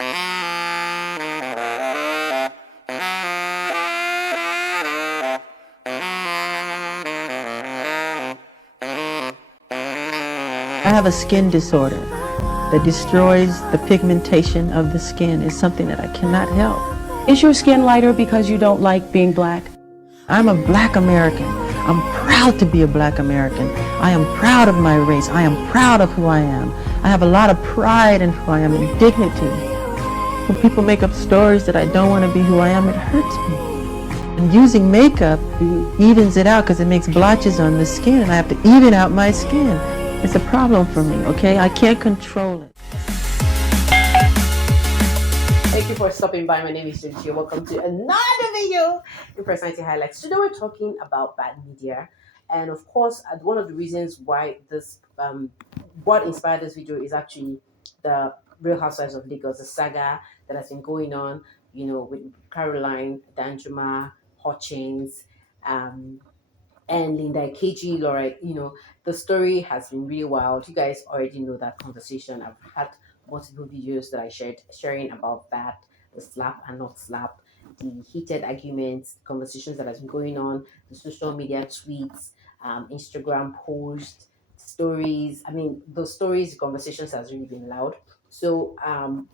I have a skin disorder that destroys the pigmentation of the skin. It's something that I cannot help. Is your skin lighter because you don't like being black? I'm a black American. I'm proud to be a black American. I am proud of my race. I am proud of who I am. I have a lot of pride in who I am and dignity. When people make up stories that I don't want to be who I am, it hurts me. And using makeup evens it out because it makes blotches on the skin, and I have to even out my skin. It's a problem for me, okay? I can't control it. Thank you for stopping by. My name is Jinchi. Welcome to another video in Personality Highlights. Today we're talking about bad media. And of course, one of the reasons why this, what inspired this video is actually the Real Housewives of Lagos, the saga that has been going on, you know, with Caroline, Danjuma, Hutchins, and Linda KG, Laura, you know, the story has been really wild. You guys already know that conversation. I've had multiple videos that I sharing about that, the slap and not slap, the heated arguments, conversations that has been going on, the social media tweets, Instagram posts, stories. I mean, those stories, the conversations has really been loud. So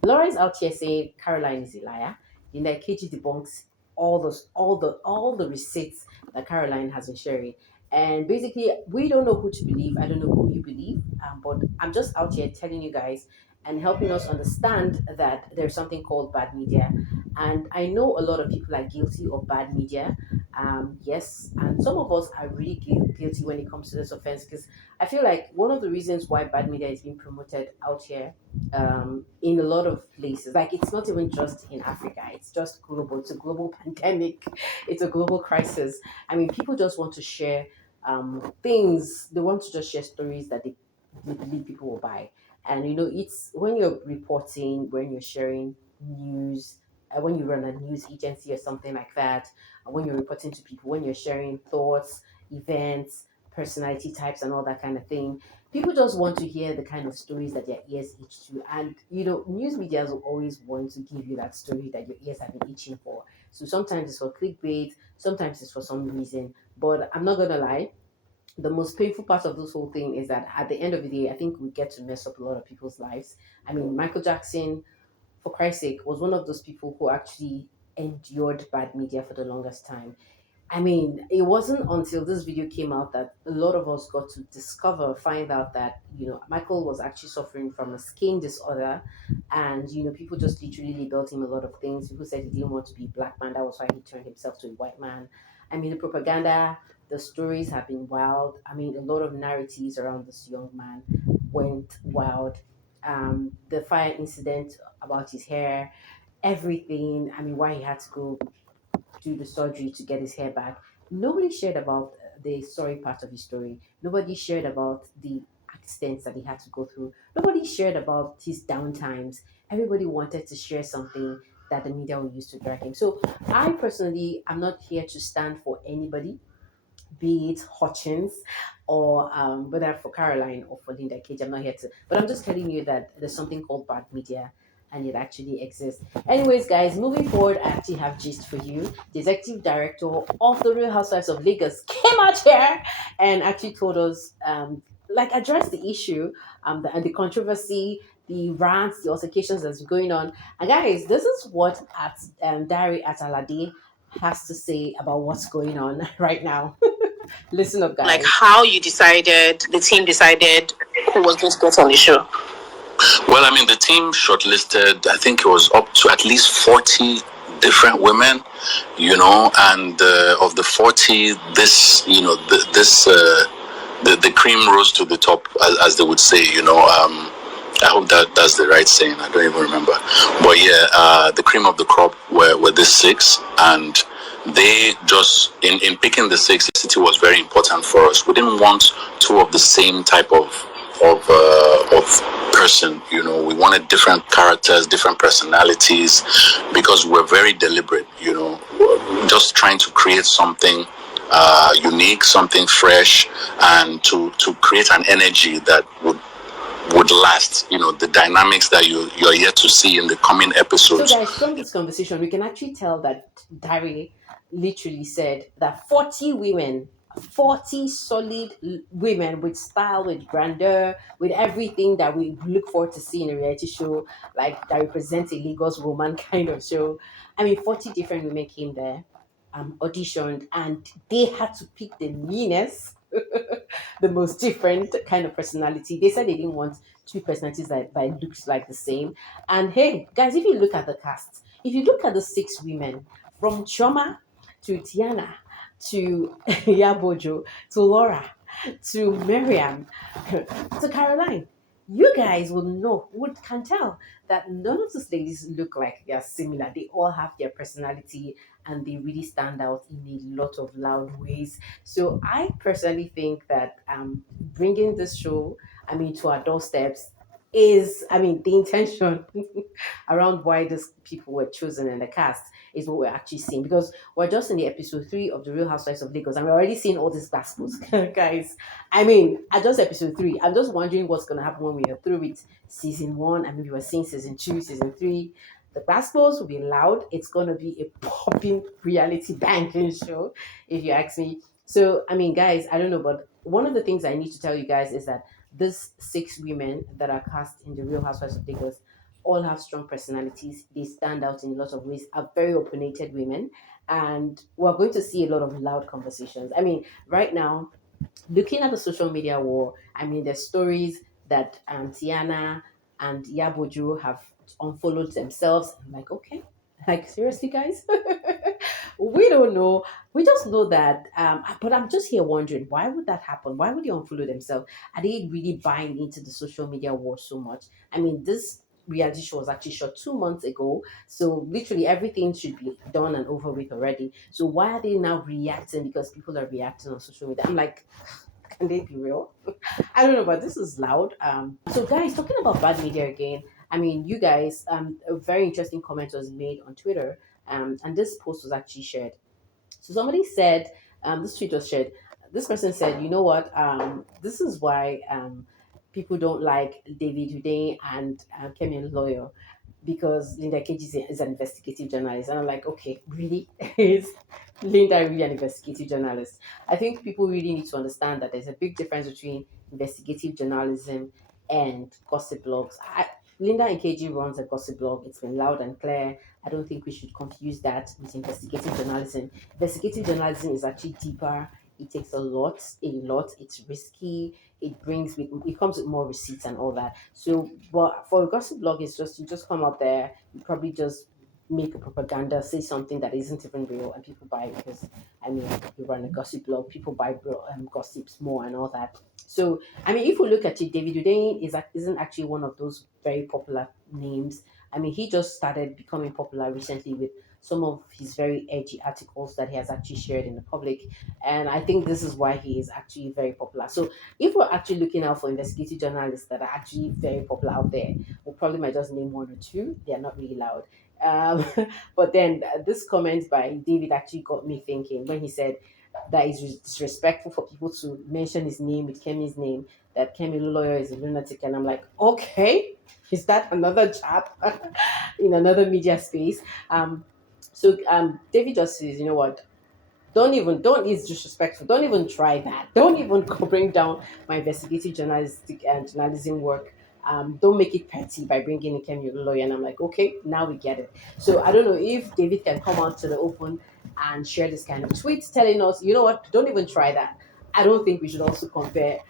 Laura is out here saying Caroline is a liar. Linda KG debunks all the receipts that Caroline has been sharing. And basically, we don't know who to believe. I don't know who you believe, but I'm just out here telling you guys and helping us understand that there's something called bad media. And I know a lot of people are guilty of bad media. Yes, and some of us are really guilty when it comes to this offense, because I feel like one of the reasons why bad media is being promoted out here in a lot of places, like it's not even just in Africa, it's just global. It's a global pandemic, it's a global crisis. I mean, people just want to share things, they want to just share stories that they believe people will buy. And you know, it's when you're reporting, when you're sharing news, when you run a news agency or something like that, when you're reporting to people, when you're sharing thoughts, events, personality types, and all that kind of thing, people just want to hear the kind of stories that their ears itch to. And you know, news media will always want to give you that story that your ears have been itching for. So sometimes it's for clickbait, sometimes it's for some reason. But I'm not gonna lie, the most painful part of this whole thing is that at the end of the day, I think we get to mess up a lot of people's lives. I mean, Michael Jackson, for Christ's sake, was one of those people who actually endured bad media for the longest time. I mean, it wasn't until this video came out that a lot of us got to find out that, you know, Michael was actually suffering from a skin disorder. And, you know, people just literally labeled him a lot of things. People said he didn't want to be a black man. That was why he turned himself to a white man. I mean, the propaganda, the stories have been wild. I mean, a lot of narratives around this young man went wild. The fire incident about his hair, everything. I mean, why he had to go do the surgery to get his hair back. Nobody shared about the sorry part of his story. Nobody shared about the accidents that he had to go through. Nobody shared about his downtimes. Everybody wanted to share something that the media will use to drag him. So I personally, I'm not here to stand for anybody, be it Hutchins or whether for Caroline or for Linda Cage. I'm not here to, but I'm just telling you that there's something called bad media and it actually exists. Anyways, guys, moving forward, I actually have gist for you. The executive director of the Real Housewives of Lagos came out here and actually told us, like, address the issue, and the controversy, the rants, the altercations that's going on. And guys, this is what Diary Atalade has to say about what's going on right now. Listen up, guys. Like how you decided, the team decided who was going to get on the show. Well, I mean, the team shortlisted, I think it was up to at least 40 different women, you know, and of the 40, this, you know, the cream rose to the top, as they would say, you know. I hope that's the right saying. I don't even remember. But yeah, the cream of the crop were the 6, and they just, in picking the 6, the city was very important for us. We didn't want 2 of the same type of person, you know. We wanted different characters, different personalities, because we're very deliberate, you know, just trying to create something unique, something fresh, and to create an energy that would would last. The dynamics that you're yet to see in the coming So, episodes. guys, from this conversation, we can actually tell that Dari literally said that 40 women, 40 solid women with style, with grandeur, with everything that we look forward to see in a reality show, like that represents a Lagos Roman kind of show. I mean, 40 different women came there, auditioned, and they had to pick the meanest, the most different kind of personality. They said they didn't want two personalities that looks like the same. And hey, guys, if you look at the cast, if you look at the six women, from Choma to Tiana to Yabojo to Laura to Miriam to Caroline, you guys can tell that none of these ladies look like they are similar. They all have their personality and they really stand out in a lot of loud ways. So I personally think that bringing this show, to our doorsteps is, the intention around why these people were chosen in the cast is what we're actually seeing, because we're just in the episode 3 of the Real Housewives of Lagos and we're already seeing all these gospels. Guys, at just episode 3, I'm just wondering what's going to happen when we are through with season 1. We were seeing season 2, season 3. The gospels will be loud. It's going to be a popping reality banking show, if you ask me. So, guys, I don't know, but one of the things I need to tell you guys is that these 6 women that are cast in the Real Housewives of Lagos all have strong personalities. They stand out in a lot of ways, are very opinionated women, and we're going to see a lot of loud conversations. Right now, looking at the social media war, there's stories that Tiana and Yaboju have unfollowed themselves. I'm like, okay, like seriously, guys, we don't know. We just know that. But I'm just here wondering, why would that happen? Why would they unfollow themselves? Are they really buying into the social media war so much? This reality show was actually shot 2 months ago, so literally everything should be done and over with already. So why are they now reacting? Because people are reacting on social media. I'm like, can they be real? I don't know, but this is loud. So guys, talking about bad media again. You guys, a very interesting comment was made on Twitter, and this post was actually shared. So somebody said, this tweet was shared. This person said, you know what? This is why people don't like David Huday and Kemi Lawyer, because Linda Keji is an investigative journalist. And I'm like, okay, really? Is Linda really an investigative journalist? I think people really need to understand that there's a big difference between investigative journalism and gossip blogs. Linda Nkeji runs a gossip blog. It's been loud and clear. I don't think we should confuse that with investigative journalism. Investigative journalism is actually deeper. It takes a lot, a lot. It's risky. It comes with more receipts and all that. So, but for a gossip blog, it's just you just come out there, you probably just make a propaganda, say something that isn't even real, and people buy it because you run a gossip blog, people buy gossips more and all that. So, if we look at it, David Udain isn't actually one of those very popular names. He just started becoming popular recently with some of his very edgy articles that he has actually shared in the public. And I think this is why he is actually very popular. So if we're actually looking out for investigative journalists that are actually very popular out there, we probably might just name one or two. They are not really loud. Um, but then this comment by David actually got me thinking when he said that it's disrespectful for people to mention his name with Kemi's name, that Kemi Lawyer is a lunatic. And I'm like, okay, is that another jab in another media space? David just says, you know what? Don't It's disrespectful. Don't even try that. Don't even bring down my investigative journalistic and journalism work. Don't make it petty by bringing in Kemi Lawyer. And I'm like, okay, now we get it. So I don't know if David can come out to the open and share this kind of tweets telling us, you know what, don't even try that. I don't think we should also compare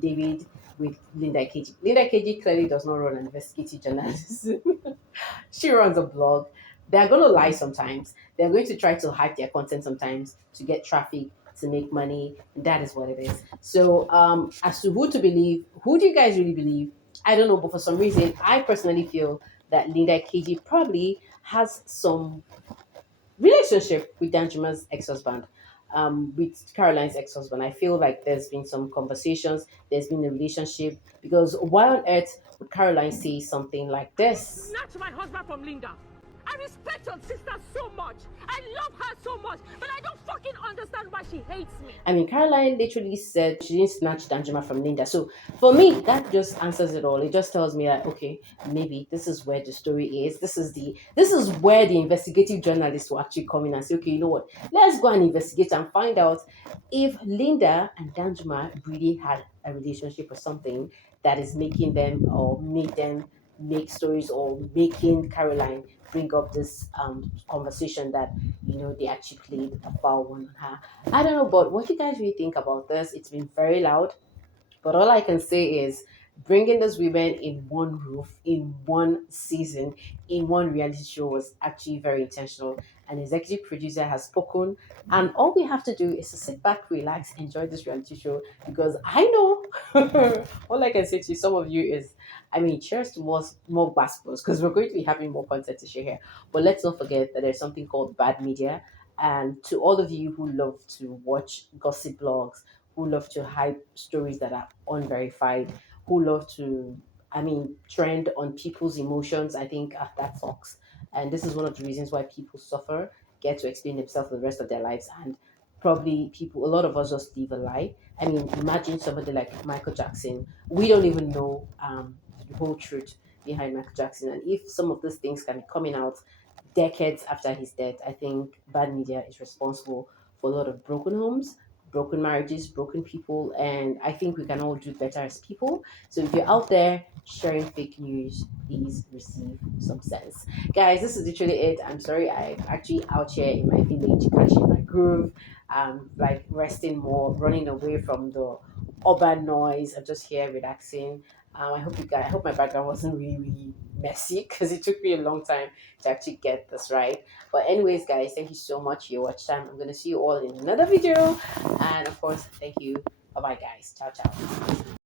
David with Linda KG. Linda KG clearly does not run an investigative journalism. She runs a blog. They're going to lie sometimes. They're going to try to hype their content sometimes to get traffic, to make money. That is what it is. So, as to who to believe, who do you guys really believe? I don't know, but for some reason, I personally feel that Linda KG probably has some relationship with Danjuma's ex-husband, with Caroline's ex-husband. I feel like there's been some conversations, there's been a relationship, because why on earth would Caroline say something like this? Snatch my husband from Linda. respect your sister so much. I love her so much, but I don't fucking understand why she hates me. I mean, Caroline literally said she didn't snatch Danjuma from Linda. So for me, that just answers it all. It just tells me that okay, maybe this is where the story is. This is where the investigative journalists will actually come in and say, okay, you know what? Let's go and investigate and find out if Linda and Danjuma really had a relationship or something that is making them or made them make stories or making Caroline bring up this conversation that they actually played a foul one on her. I don't know, but what you guys really think about this? It's been very loud. But all I can say is bringing those women in one roof, in one season, in one reality show was actually very intentional. An executive producer has spoken, and all we have to do is to sit back, relax, enjoy this reality show because I know all I can say to some of you is, I mean, cheers to more gospels because we're going to be having more content to share here. But let's not forget that there's something called bad media. And to all of you who love to watch gossip blogs, who love to hype stories that are unverified, who love to, I mean, trend on people's emotions. I think that sucks. And this is one of the reasons why people suffer, get to explain themselves for the rest of their lives. And probably a lot of us just live a lie. I mean, imagine somebody like Michael Jackson. We don't even know the whole truth behind Michael Jackson. And if some of these things can be coming out decades after his death, I think bad media is responsible for a lot of broken homes, broken marriages, broken people, and I think we can all do better as people. So if you're out there sharing fake news, please receive some sense. Guys, this is literally it. I'm sorry, I'm actually out here in my village, catching my groove, like resting more, running away from the urban noise. I'm just here relaxing. I hope my background wasn't really, really messy because it took me a long time to actually get this right. But anyways, guys, thank you so much for your watch time. I'm gonna see you all in another video, and of course, thank you. Bye bye, guys. Ciao, ciao.